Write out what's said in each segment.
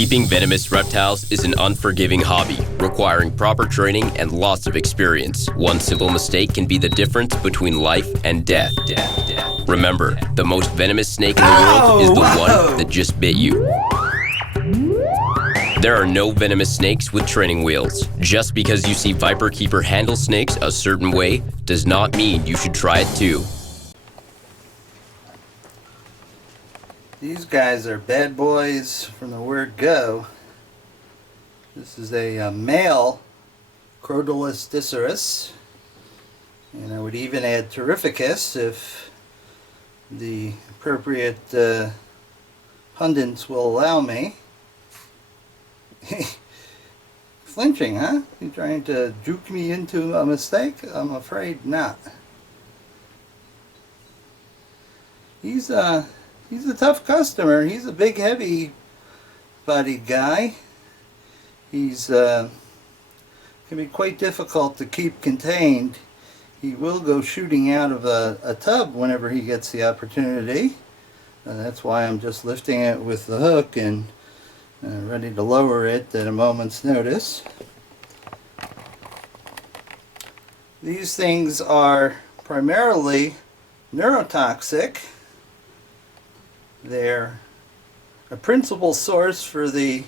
Keeping venomous reptiles is an unforgiving hobby, requiring proper training and lots of experience. One simple mistake can be the difference between life and death. Remember, the most venomous snake in the world is the one that just bit you. There are no venomous snakes with training wheels. Just because you see Viperkeeper handle snakes a certain way does not mean you should try it too. These guys are bad boys from the word go. This is a male Crotalus dicerus, and I would even add Terrificus if the appropriate pundits will allow me. Flinching, huh? You trying to juke me into a mistake? I'm afraid not. He's a tough customer. He's a big, heavy-bodied guy. He's can be quite difficult to keep contained. He will go shooting out of a tub whenever he gets the opportunity. That's why I'm just lifting it with the hook and ready to lower it at a moment's notice. These things are primarily neurotoxic. They're a principal source for the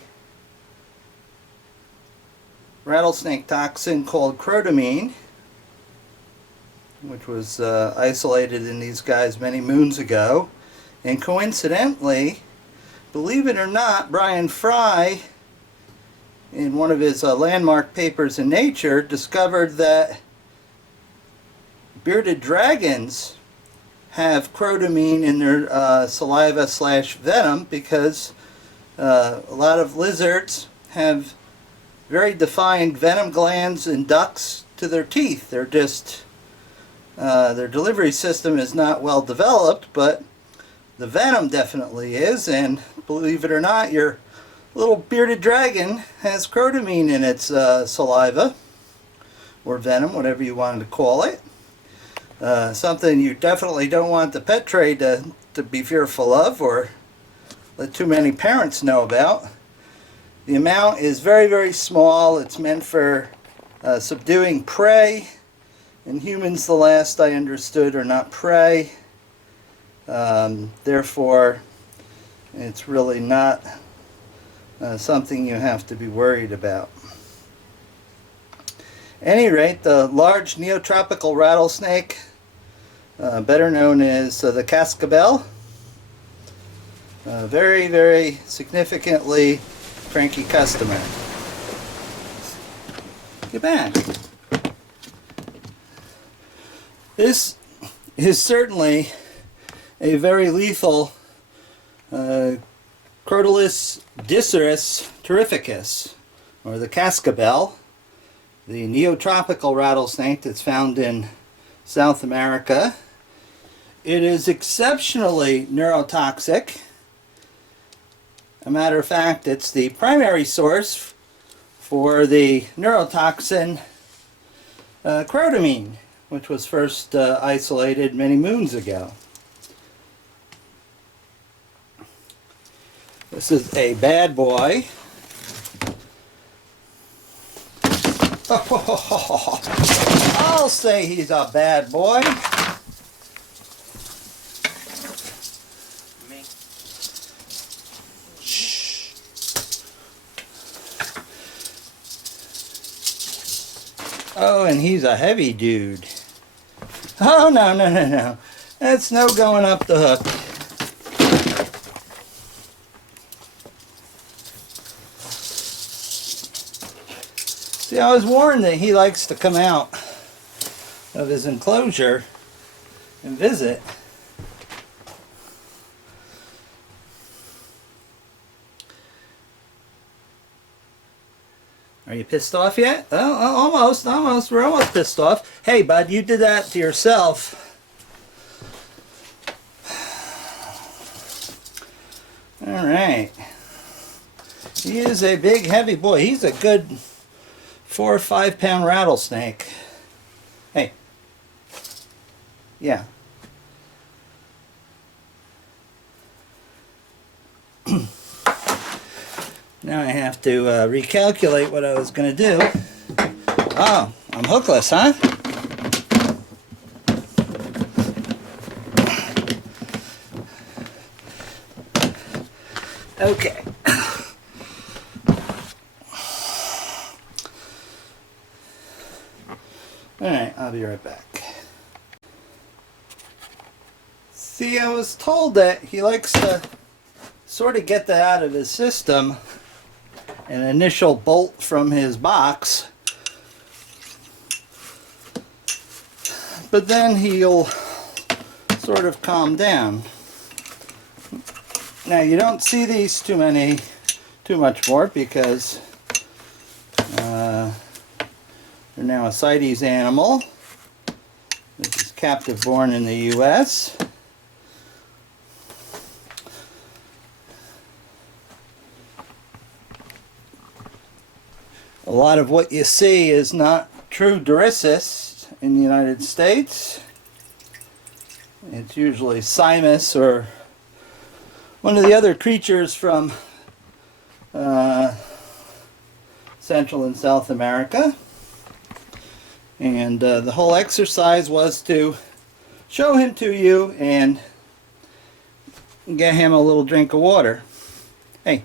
rattlesnake toxin called crotamine, which was isolated in these guys many moons ago. And coincidentally, believe it or not, Brian Fry, in one of his landmark papers in Nature, discovered that bearded dragons have crotamine in their saliva/venom because a lot of lizards have very defined venom glands and ducts to their teeth. They're just, their delivery system is not well developed, but the venom definitely is, and believe it or not, your little bearded dragon has crotamine in its saliva, or venom, whatever you wanted to call it. Something you definitely don't want the pet trade to be fearful of or let too many parents know about. The amount is very, very small. It's meant for subduing prey, and humans, the last I understood, are not prey. Therefore, it's really not something you have to be worried about. At any rate, the large Neo-tropical rattlesnake, better known as the Cascavel, very, very significantly cranky customer. Get back. This is certainly a very lethal Crotalus dicerus terrificus, or the Cascavel, the Neo-tropical rattlesnake that's found in South America. It is exceptionally neurotoxic. A matter of fact, it's the primary source for the neurotoxin crotamine, which was first isolated many moons ago. This is a bad boy. I'll say he's a bad boy. Shh. Oh, and he's a heavy dude. Oh, no, no, no, no. That's no going up the hook. See, I was warned that he likes to come out of his enclosure and visit. Are you pissed off yet? Oh, almost. We're almost pissed off. Hey, bud, you did that to yourself. All right. He is a big, heavy boy. He's a good 4 or 5 pound rattlesnake. Hey. Yeah. Now I have to recalculate what I was going to do. Oh, I'm hookless, huh? Okay. Alright, I'll be right back. See, I was told that he likes to sort of get that out of his system, an initial bolt from his box, but then he'll sort of calm down. Now you don't see these too much more because they're now a CITES animal. This is captive born in the U.S. A lot of what you see is not true Dorissus in the United States. It's usually Simus or one of the other creatures from Central and South America. And the whole exercise was to show him to you and get him a little drink of water. Hey,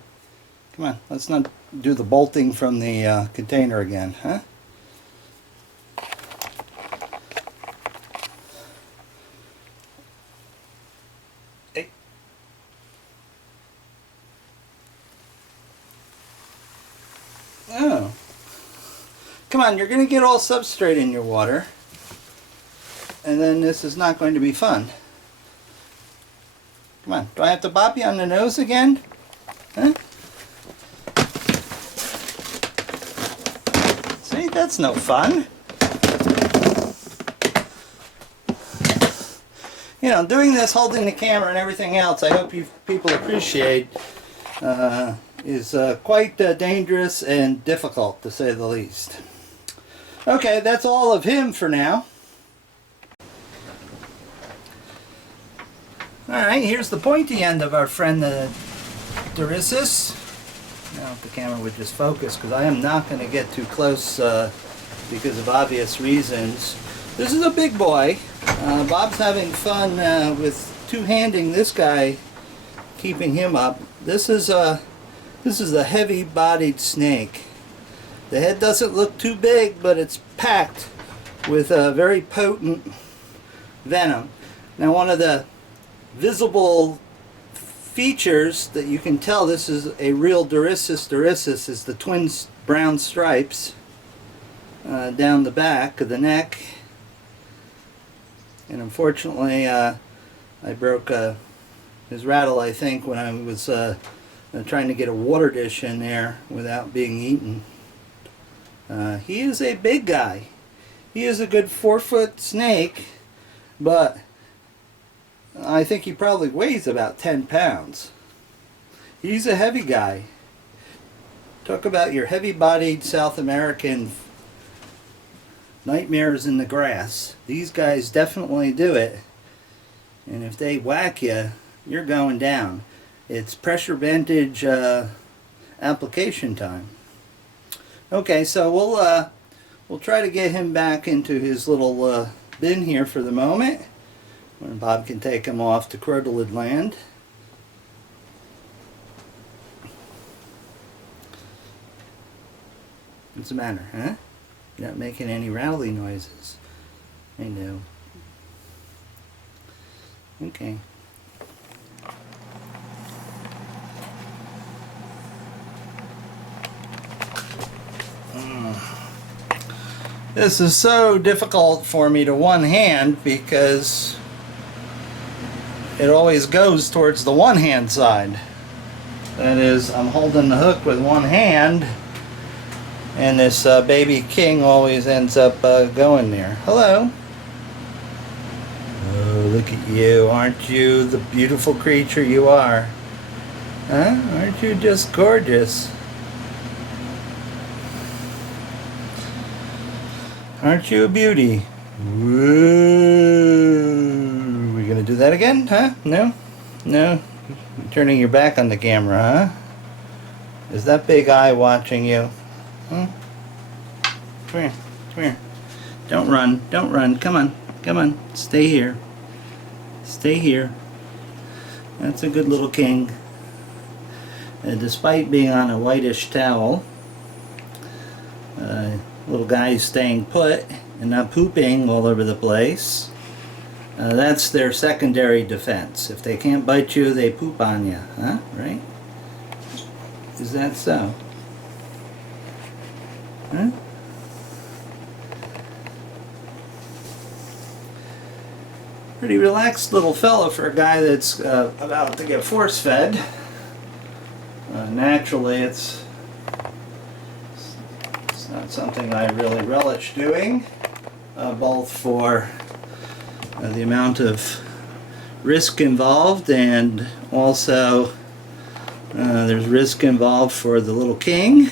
come on, let's not do the bolting from the container again, huh? Hey. Oh. Come on, you're going to get all substrate in your water, and then this is not going to be fun. Come on, do I have to bop you on the nose again? Huh? See, that's no fun. You know, doing this, holding the camera and everything else, I hope you people appreciate, is quite dangerous and difficult, to say the least. Okay, that's all of him for now. Alright, here's the pointy end of our friend the Dorissus. Now if the camera would just focus, because I am not going to get too close because of obvious reasons. This is a big boy. Bob's having fun with two-handing this guy, keeping him up. This is a heavy-bodied snake. The head doesn't look too big, but it's packed with very potent venom. Now, one of the visible features that you can tell this is a real Dorissus is the twin brown stripes down the back of the neck. And unfortunately, I broke his rattle, I think, when I was trying to get a water dish in there without being eaten. He is a big guy. He is a good 4-foot snake, but I think he probably weighs about 10 pounds. He's a heavy guy. Talk about your heavy-bodied South American nightmares in the grass. These guys definitely do it. And if they whack you, you're going down. It's pressure ventage application time. Okay, so we'll try to get him back into his little bin here for the moment, when Bob can take him off to Crotalid land. What's the matter, huh? You're not making any rattly noises. I know. Okay. This is so difficult for me to one hand because it always goes towards the one hand side. That is, I'm holding the hook with one hand, and this baby king always ends up going there. Hello. Oh, look at you. Aren't you the beautiful creature you are? Huh? Aren't you just gorgeous? Aren't you a beauty? Woo. We gonna do that again, huh? No? No? You're turning your back on the camera, huh? Is that big eye watching you? Hmm? Come here, come here. Don't run, don't run. Come on, come on. Stay here. Stay here. That's a good little king. Despite being on a whitish towel, little guy's staying put and not pooping all over the place. That's their secondary defense. If they can't bite you, they poop on you, huh? Right? Is that so? Huh? Pretty relaxed little fella for a guy that's about to get force-fed. Naturally, it's not something I really relish doing, both for the amount of risk involved, and also there's risk involved for the little king.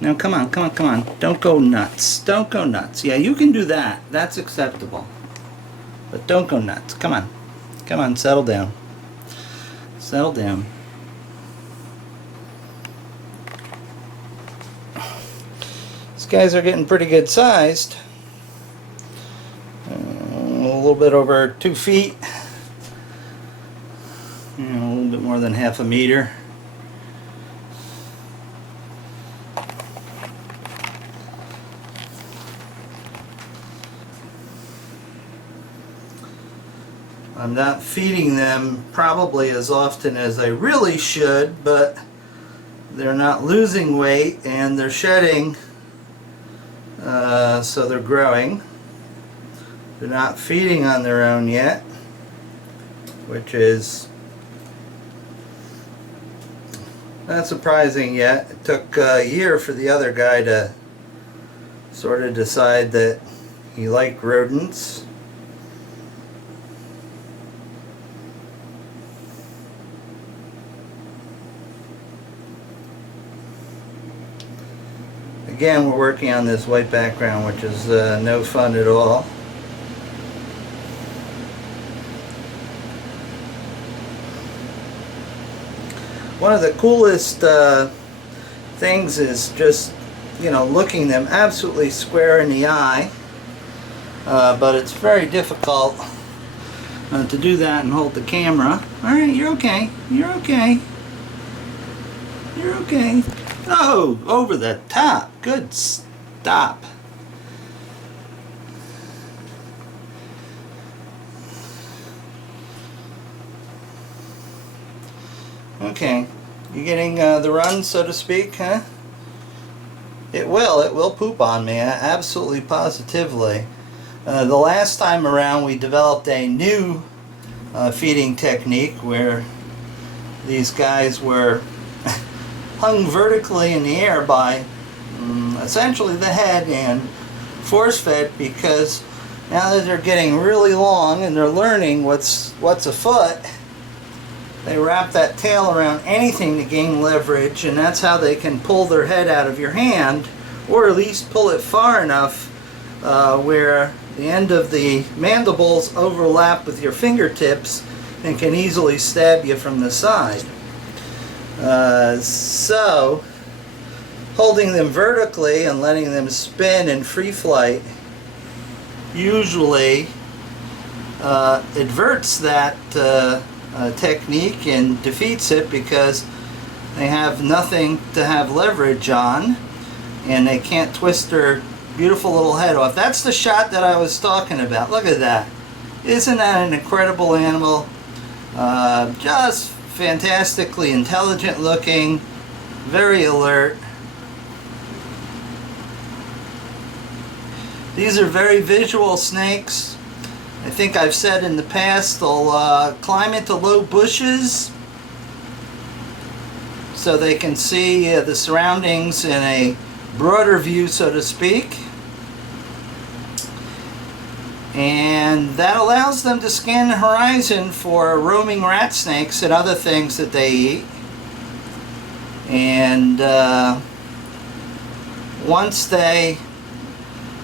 Now come on, come on, come on. Don't go nuts. Don't go nuts. Yeah, you can do that. That's acceptable. But don't go nuts. Come on. Come on, settle down. Settle down. These guys are getting pretty good sized. A little bit over 2 feet. A little bit more than half a meter. I'm not feeding them probably as often as I really should, but they're not losing weight and they're shedding, so they're growing. They're not feeding on their own yet, which is not surprising yet. It took a year for the other guy to sort of decide that he liked rodents. Again, we're working on this white background, which is no fun at all. One of the coolest things is just, looking them absolutely square in the eye. But it's very difficult to do that and hold the camera. Alright, you're okay. You're okay. You're okay. Oh, over the top. Good stop. Okay. You getting the run, so to speak, huh? It will poop on me, absolutely positively. The last time around we developed a new feeding technique where these guys were hung vertically in the air by essentially the head and force-fed, because now that they're getting really long and they're learning what's afoot, they wrap that tail around anything to gain leverage, and that's how they can pull their head out of your hand, or at least pull it far enough where the end of the mandibles overlap with your fingertips and can easily stab you from the side. So holding them vertically and letting them spin in free flight usually adverts that technique and defeats it, because they have nothing to have leverage on and they can't twist their beautiful little head off. That's the shot that I was talking about. Look at that. Isn't that an incredible animal? Just fantastically intelligent looking, very alert. These are very visual snakes. I think I've said in the past they'll climb into low bushes so they can see the surroundings in a broader view, so to speak. And that allows them to scan the horizon for roaming rat snakes and other things that they eat. And once they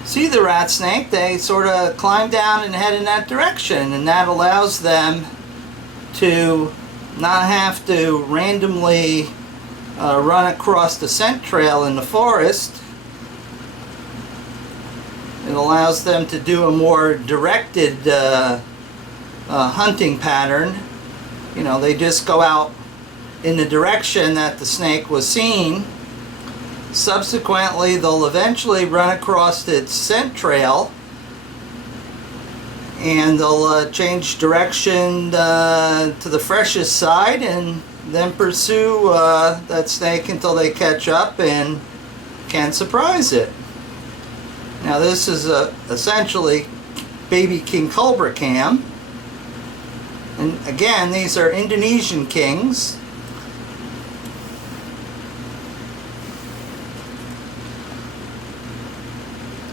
see the rat snake, they sort of climb down and head in that direction, and that allows them to not have to randomly run across the scent trail in the forest. It allows them to do a more directed hunting pattern. You know, they just go out in the direction that the snake was seen. Subsequently, they'll eventually run across its scent trail, and they'll change direction to the freshest side and then pursue that snake until they catch up and can surprise it. Now this is essentially baby king cobra cam, and again, these are Indonesian kings.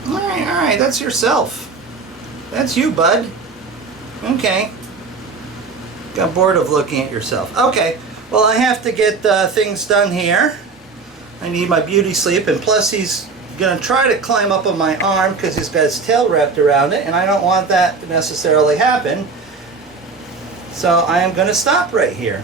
Alright, that's yourself. That's you, bud. Okay. Got bored of looking at yourself. Okay, well, I have to get things done here. I need my beauty sleep, and plus he's going to try to climb up on my arm because he's got his tail wrapped around it, and I don't want that to necessarily happen. So I am going to stop right here.